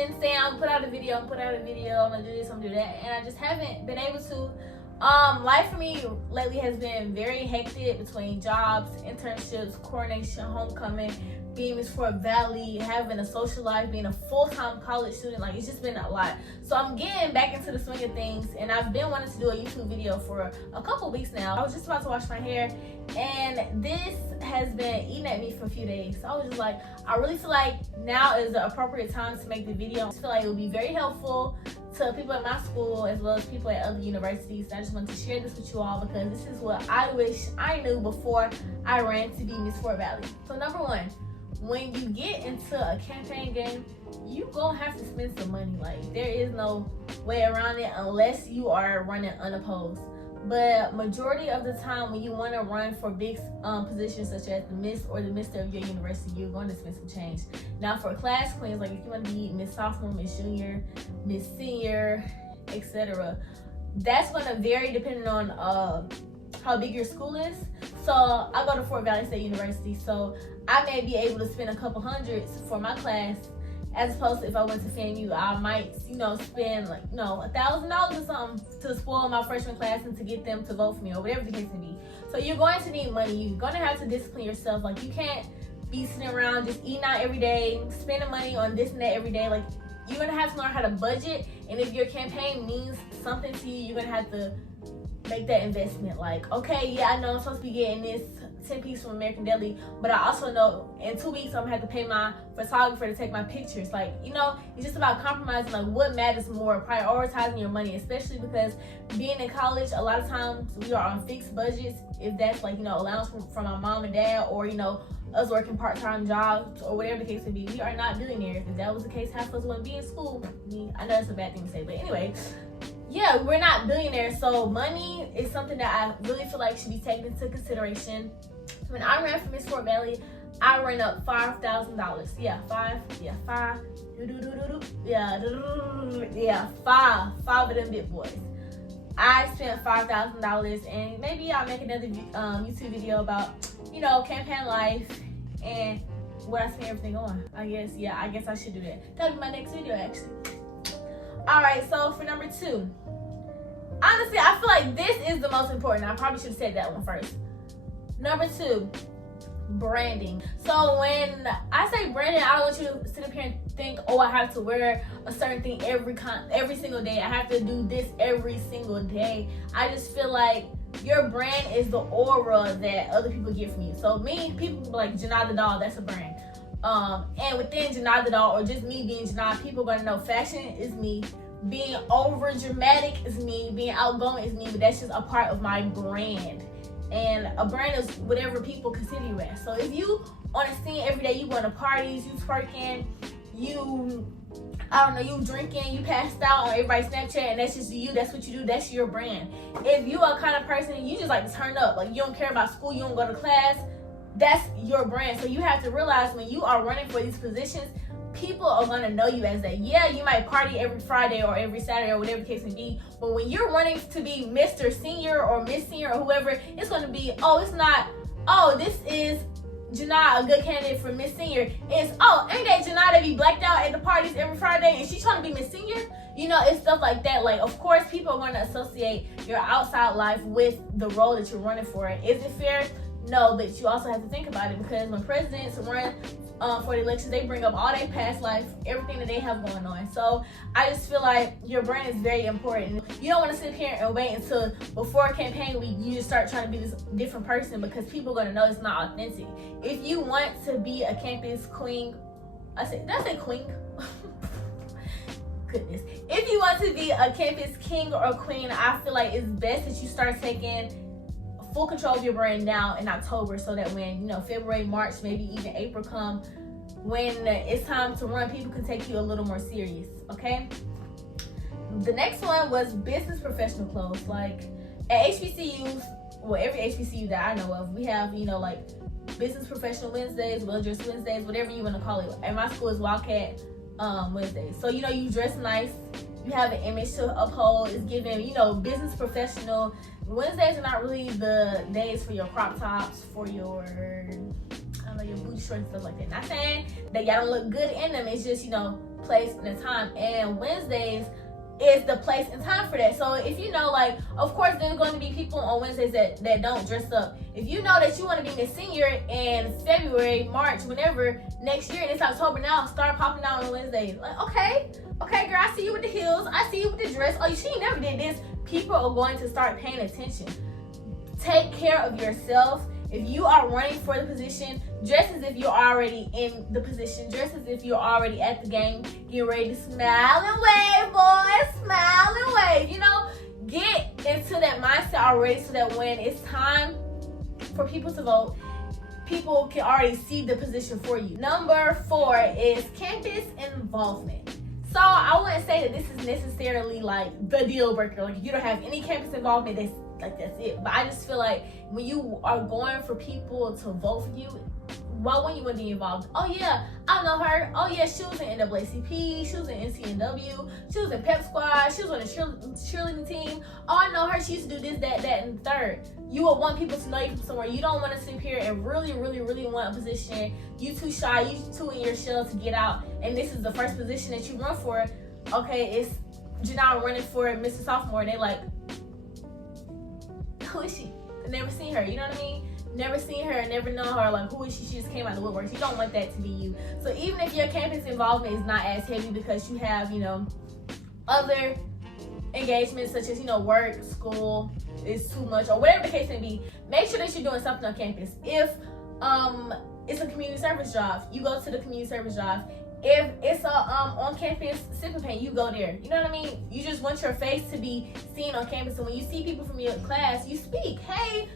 been saying I'm gonna put out a video, I'm gonna do this, I'm gonna do that, and I just haven't been able to. Life for me lately has been very hectic between jobs, internships, coronation, homecoming, being Miss Fort Valley, having a social life, being a full-time college student. Like, it's just been a lot. So I'm getting back into the swing of things, and I've been wanting to do a YouTube video for a couple weeks now. I was just about to wash my hair, and this has been eating at me for a few days. So I was just like, I really feel like now is the appropriate time to make the video. I just feel like it would be very helpful to people at my school as well as people at other universities. I just wanted to share this with you all because this is what I wish I knew before I ran to be Miss Fort Valley. So number one, when you get into a campaign game, you gonna have to spend some money. Like, there is no way around it unless you are running unopposed. But majority of the time, when you want to run for big positions such as the Miss or the Mister of your university, you're going to spend some change. Now, for class queens, like if you want to be Miss Sophomore, Miss Junior, Miss Senior, etc., that's going to vary depending on how big your school is. So I go to Fort Valley State University, so I may be able to spend a couple hundreds for my class, as opposed to if I went to FAMU, I might, spend like, $1,000 or something to spoil my freshman class and to get them to vote for me or whatever the case may be. So you're going to need money. You're going to have to discipline yourself. Like, you can't be sitting around just eating out every day, spending money on this and that every day. Like, you're going to have to learn how to budget. And if your campaign means something to you, you're going to have to make that investment. Like, okay, yeah, I know I'm supposed to be getting this 10-piece from American Deli, but I also know in 2 weeks I'm gonna have to pay my photographer to take my pictures. Like, it's just about compromising, like, what matters more, prioritizing your money, especially because being in college, a lot of times we are on fixed budgets. If that's like, allowance from my mom and dad, or, us working part-time jobs or whatever the case may be. We are not billionaires. If that was the case, half of us wouldn't be in school. I know that's a bad thing to say, but anyway, yeah, we're not billionaires, so money is something that I really feel like should be taken into consideration. When I ran for Miss Fort Valley, I ran up $5,000. Five of them big boys. I spent $5,000, and maybe I'll make another YouTube video about, campaign life and what I spent everything on. I guess I should do that. That'll be my next video, actually. All right, so for number 2, honestly, I feel like this is the most important. I probably should have said that one first. Number 2, branding. So when I say branding, I don't want you to sit up here and think, oh, I have to wear a certain thing every single day. I have to do this every single day. I just feel like your brand is the aura that other people get from you. So people like Janai the doll, that's a brand. And within Janai the doll, or just me being Janai, people are gonna know fashion is me. Being over dramatic is me. Being outgoing is me. But that's just a part of my brand. And a brand is whatever people consider you as. So if you on a scene every day, you going to parties, you twerking, you drinking, you passed out on everybody's Snapchat, and that's just you, that's what you do, that's your brand. If you are kind of person, you just like to turn up, like you don't care about school, you don't go to class, that's your brand. So you have to realize when you are running for these positions, people are going to know you as that. Yeah, you might party every Friday or every Saturday or whatever the case may be, but when you're running to be Mr. Senior or Miss Senior or whoever, it's going to be, this is Janai, a good candidate for Miss Senior. It's, ain't that Janai that be blacked out at the parties every Friday and she's trying to be Miss Senior? It's stuff like that. Like, of course, people are going to associate your outside life with the role that you're running for. Is it fair? No, but you also have to think about it, because when presidents run for the elections, they bring up all their past life, everything that they have going on. So I just feel like your brand is very important. You don't want to sit here and wait until before campaign week you just start trying to be this different person, because people are going to know it's not authentic. If you want to be a campus queen, did I say queen? Goodness. If you want to be a campus king or queen, I feel like it's best that you start taking full control of your brand now in October, so that when February, March, maybe even April come, when it's time to run, people can take you a little more serious. Okay, the next one was business professional clothes. Like at HBCUs, well, every HBCU that I know of, we have like business professional Wednesdays, well dressed Wednesdays, whatever you want to call it. At my school is Wildcat Wednesdays. So you dress nice, you have an image to uphold. It's giving business professional. Wednesdays are not really the days for your crop tops, for your booty shorts and stuff like that. Not saying that y'all don't look good in them. It's just, place, and a time. And Wednesdays is the place and time for that. So if you know, like, of course there's going to be people on Wednesdays that don't dress up. If you know that you want to be Miss Senior in February, March, whenever next year, and it's October now, start popping out on Wednesdays. Like, okay girl, I see you with the heels, I see you with the dress. Oh, she never did this. People are going to start paying attention. Take care of yourself. If you are running for the position, dress as if you're already in the position. Dress as if you're already at the game. Get ready to smile and wave, boys. Smile and wave. You know, get into that mindset already so that when it's time for people to vote, people can already see the position for you. Number 4 is campus involvement. So I wouldn't say that this is necessarily like the deal breaker. Like if you don't have any campus involvement, that's it. But I just feel like when you are going for people to vote for you, why wouldn't you want to be involved? Oh yeah, I know her. Oh yeah, she was in NAACP, she was in NCNW, she was in Pep Squad, she was on the cheerleading team. Oh, I know her. She used to do this, that, and the third. You would want people to know you from somewhere. You don't want to sit here and really want a position. You too shy, you too in your shell to get out, and this is the first position that you run for. Okay, it's Janelle running for Mr. Sophomore. They like, who is she? I've never seen her. You know what I mean? Never seen her, never known her. Like, who is she? She just came out of the woodwork. You don't want that to be you. So even if your campus involvement is not as heavy because you have, other engagements such as, work, school is too much, or whatever the case may be, make sure that you're doing something on campus. If it's a community service job, you go to the community service job. If it's a on-campus sipping paint, you go there. You know what I mean? You just want your face to be seen on campus. And when you see people from your class, you speak. Hey,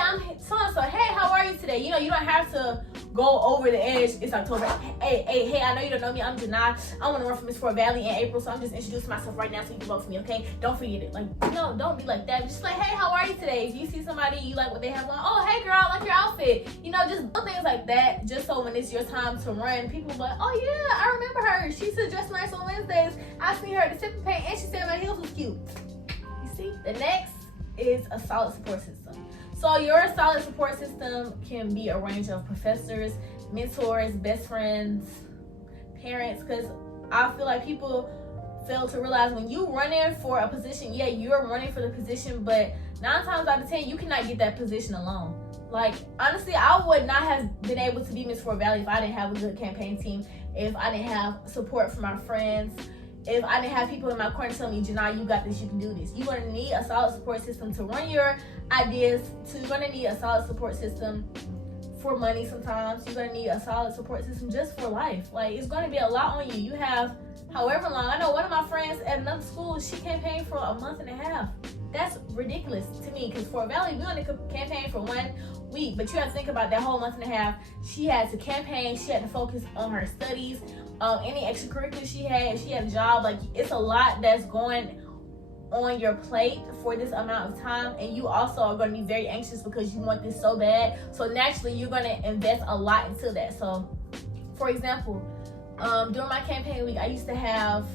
I'm so-and-so. Hey, how are you today? You don't have to go over the edge. It's October. Hey, I know you don't know me. I'm Janai. I want to run for Miss Fort Valley in April, so I'm just introducing myself right now so you can vote for me, okay? Don't forget it. Like, no, don't be like that. Just like, hey, how are you today? If you see somebody, you like what they have on, oh, hey, girl, I like your outfit. Just little things like that, just so when it's your time to run, people be like, oh, yeah, I remember her. She used to dress nice on Wednesdays. I seen her at the sipping paint, and she said my heels was cute. You see? The next is a solid support system. So your solid support system can be a range of professors, mentors, best friends, parents, because I feel like people fail to realize when you run in for a position, yeah, you're running for the position, but 9 times out of 10, you cannot get that position alone. Like, honestly, I would not have been able to be Miss Fort Valley if I didn't have a good campaign team, if I didn't have support from my friends, if I didn't have people in my corner telling me, Janai, you got this, you can do this. You're going to need a solid support system to run your ideas. You're going to need a solid support system for money sometimes. You're going to need a solid support system just for life. Like, it's going to be a lot on you. You have however long. I know one of my friends at another school, she campaigned for a month and a half. That's ridiculous to me because Fort Valley, we only campaign for 1 week, but you have to think about that whole month and a half. She had to campaign. She had to focus on her studies. Any extracurriculars she had, if she had a job, like it's a lot that's going on your plate for this amount of time, and you also are going to be very anxious because you want this so bad. So naturally, you're going to invest a lot into that. So, for example, during my campaign week, I used to have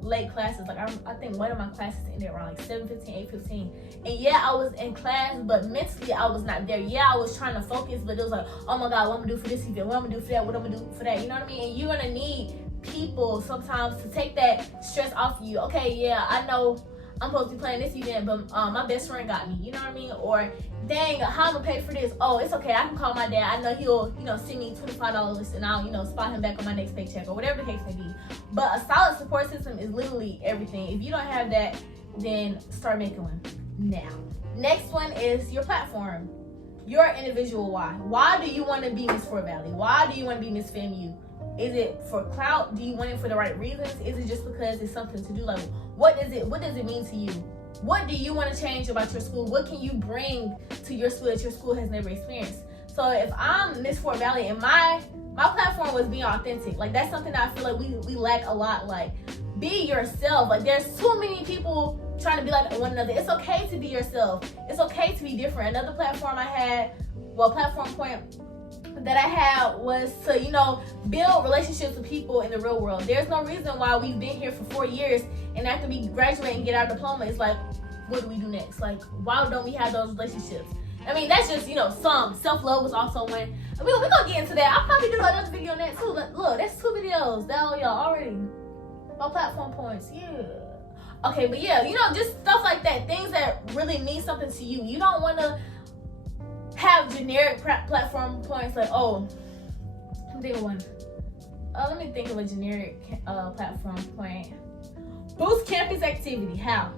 late classes. Like I think one of my classes ended around like 7:15, 8:15. And yeah, I was in class, but mentally I was not there. Yeah, I was trying to focus, but it was like, oh my God, what I'm gonna do for this event? What I'm gonna do for that? What I'm gonna do for that? You know what I mean? And you're gonna need people sometimes to take that stress off of you. Okay, yeah, I know I'm supposed to be playing this event, but my best friend got me. You know what I mean? Or dang, how I'm gonna pay for this? Oh, it's okay. I can call my dad. I know he'll, send me $25 and I'll, spot him back on my next paycheck or whatever the case may be. But a solid support system is literally everything. If you don't have that, then start making one now. Next one is your platform. Your individual why. Why do you want to be Miss Fort Valley? Why do you want to be Miss FAMU? Is it for clout? Do you want it for the right reasons? Is it just because it's something to do? Like, what does it mean to you? What do you want to change about your school? What can you bring to your school that your school has never experienced? So if I'm Miss Fort Valley and my platform was being authentic, like that's something that I feel like we lack a lot. Like, be yourself. Like, there's too many people trying to be like one another. It's okay to be yourself. It's okay to be different. Another platform platform point that I had was to, build relationships with people in the real world. There's no reason why we've been here for 4 years and after we graduate and get our diploma, it's like, what do we do next? Like, why don't we have those relationships? I mean, that's just, some. Self-love was also one. We're going to get into that. I'll probably do another video on that too. Look, that's 2 videos. That y'all already. My platform points, yeah. Okay, but yeah, just stuff like that. Things that really mean something to you. You don't want to have generic platform points like, oh, let me think of one. Let me think of a generic platform point. Boost campus activity. How?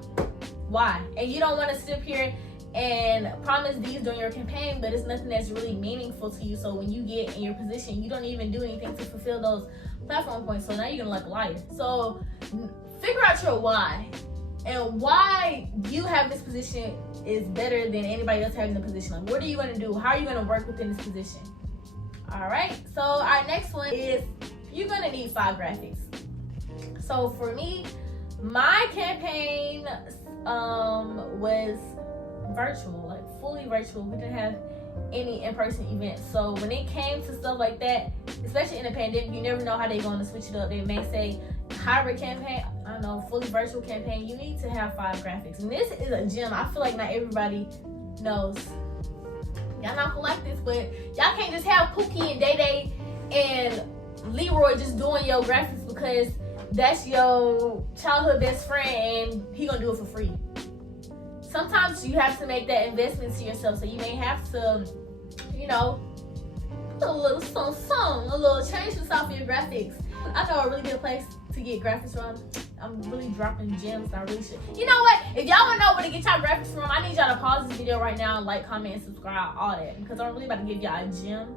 Why? And you don't want to sit up here and promise these during your campaign, but it's nothing that's really meaningful to you. So when you get in your position, you don't even do anything to fulfill those platform points. So now you're gonna look like a liar. So figure out your why, and why you have this position is better than anybody else having the position. Like, what are you gonna do? How are you gonna work within this position? All right. So our next one is you're gonna need 5 graphics. So for me, my campaign was virtual, like fully virtual. We didn't have any in-person events. So when it came to stuff like that, especially in the pandemic, you never know how they're going to switch it up. They may say hybrid campaign, I don't know, fully virtual campaign. You need to have 5 graphics. And this is a gem. I feel like not everybody knows. Y'all not gonna like this, but y'all can't just have Pookie and Day Day and Leroy just doing your graphics because that's your childhood best friend and he gonna do it for free. Sometimes you have to make that investment to yourself, so you may have to, put a little song, a little change to off of your graphics. I know a really good place to get graphics from. I'm really dropping gems. I really should. You know what? If y'all want to know where to get y'all graphics from, I need y'all to pause this video right now and like, comment, and subscribe, all that, because I'm really about to give y'all a gem.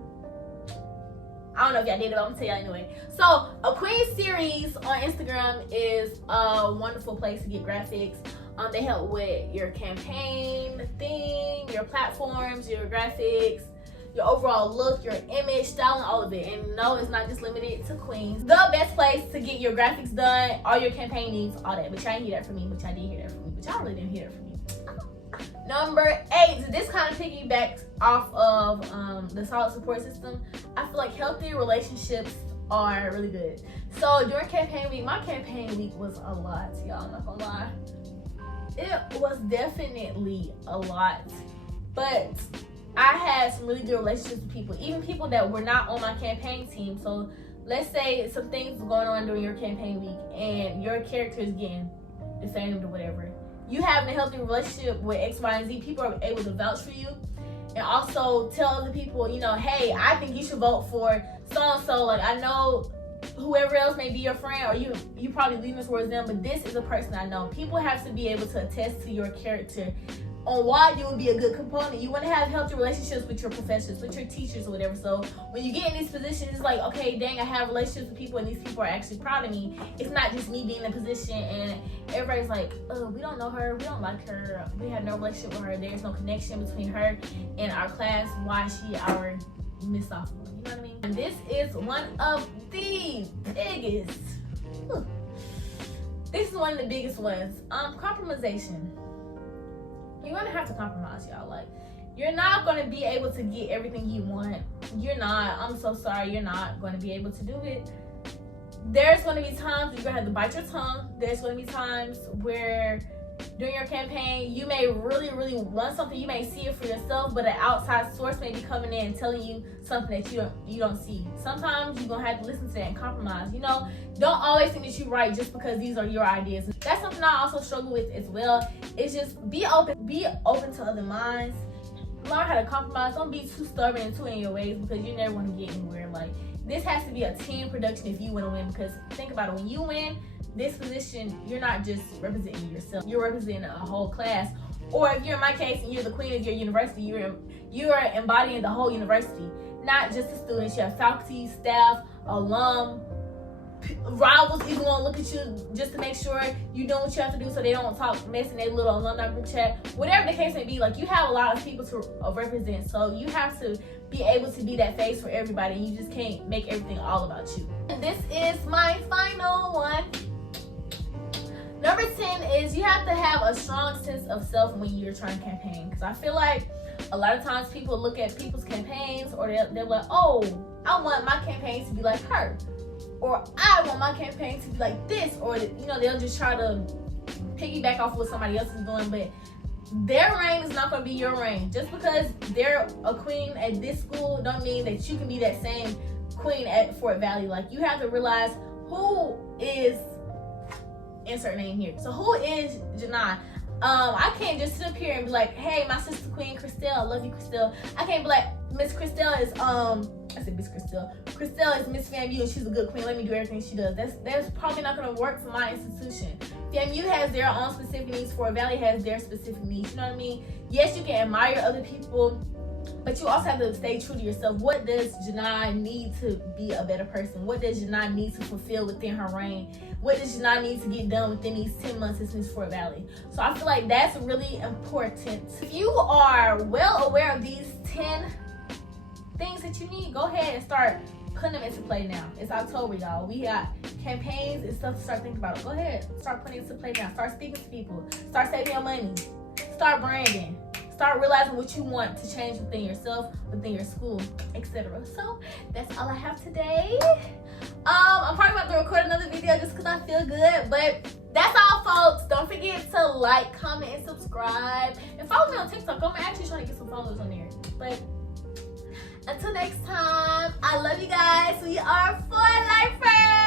I don't know if y'all did it, but I'm gonna tell y'all anyway. So, a Queen series on Instagram is a wonderful place to get graphics. They help with your campaign theme, your platforms, your graphics, your overall look, your image, styling, all of it. And no, it's not just limited to queens. The best place to get your graphics done, all your campaign needs, all that. But y'all didn't hear that from me, but y'all did hear that from me. But y'all really didn't hear that from me. Number 8, this kind of piggybacks off of the solid support system. I feel like healthy relationships are really good. So during campaign week, my campaign week was a lot, y'all, I'm not gonna lie. It was definitely a lot, but I had some really good relationships with people, even people that were not on my campaign team. So let's say some things going on during your campaign week and your character is getting defamed or whatever. You having a healthy relationship with X, Y, and Z, people are able to vouch for you and also tell other people, hey, I think you should vote for so-and-so. Like, I know whoever else may be your friend or you probably leaning towards them, but this is a person I know. People have to be able to attest to your character on why you would be a good component. You want to have healthy relationships with your professors, with your teachers or whatever. So when you get in these positions, it's like, okay, dang, I have relationships with people and these people are actually proud of me. It's not just me being in a position and everybody's like, oh, we don't know her, we don't like her, we have no relationship with her, there's no connection between her and our class, why is she our Miss Sophomore? You know what I mean? And this is one of the biggest, this is one of the biggest ones, compromisation. You're gonna have to compromise, y'all. Like, you're not gonna be able to get everything you want. You're not. I'm so sorry. You're not gonna be able to do it. There's gonna be times you're gonna have to bite your tongue. There's gonna be times where during your campaign, you may really, really want something. You may see it for yourself, but an outside source may be coming in and telling you something that you don't see. Sometimes you're gonna have to listen to that and compromise. Don't always think that you're right just because these are your ideas. That's something I also struggle with as well. It's just be open to other minds. Learn how to compromise. Don't be too stubborn and too in your ways because you never want to get anywhere. Like, this has to be a team production if you want to win, because think about it, when you win this position, you're not just representing yourself, you're representing a whole class. Or if you're in my case and you're the queen of your university, you are embodying the whole university, not just the students. You have faculty, staff, alum, rivals even gonna look at you just to make sure you doing what you have to do so they don't talk mess in their little alumni group chat. Whatever the case may be, like, you have a lot of people to represent, so you have to be able to be that face for everybody. You just can't make everything all about you. And this is my final one. Number 10 is you have to have a strong sense of self when you're trying to campaign. Because I feel like a lot of times people look at people's campaigns or they're like, oh, I want my campaign to be like her. Or I want my campaign to be like this. Or, they'll just try to piggyback off what somebody else is doing. But their reign is not going to be your reign. Just because they're a queen at this school don't mean that you can be that same queen at Fort Valley. Like, you have to realize who is insert name here. So who is Janai? I can't just sit up here and be like, hey, my sister Queen Christelle, I love you, Christelle. I can't be like, Miss Christelle is I said Miss Christelle. Christelle is Miss FAMU and she's a good queen. Let me do everything she does. That's probably not gonna work for my institution. FAMU has their own specific needs. Fort Valley has their specific needs. You know what I mean? Yes, you can admire other people, but you also have to stay true to yourself. What does Janai need to be a better person? What does Janai need to fulfill within her reign? What does Janai need to get done within these 10 months since Miss Fort Valley? So I feel like that's really important. If you are well aware of these 10 things that you need, go ahead and start putting them into play now. It's October, y'all. We got campaigns and stuff to start thinking about. Go ahead, start putting it into play now. Start speaking to people. Start saving your money. Start branding. Start realizing what you want to change within yourself, within your school, etc. So that's all I have today. I'm probably about to record another video just because I feel good, but that's all, folks. Don't forget to like, comment, and subscribe, and follow me on TikTok. I'm actually trying to get some followers on there. But until next time, I love you guys. We are For Life Friends.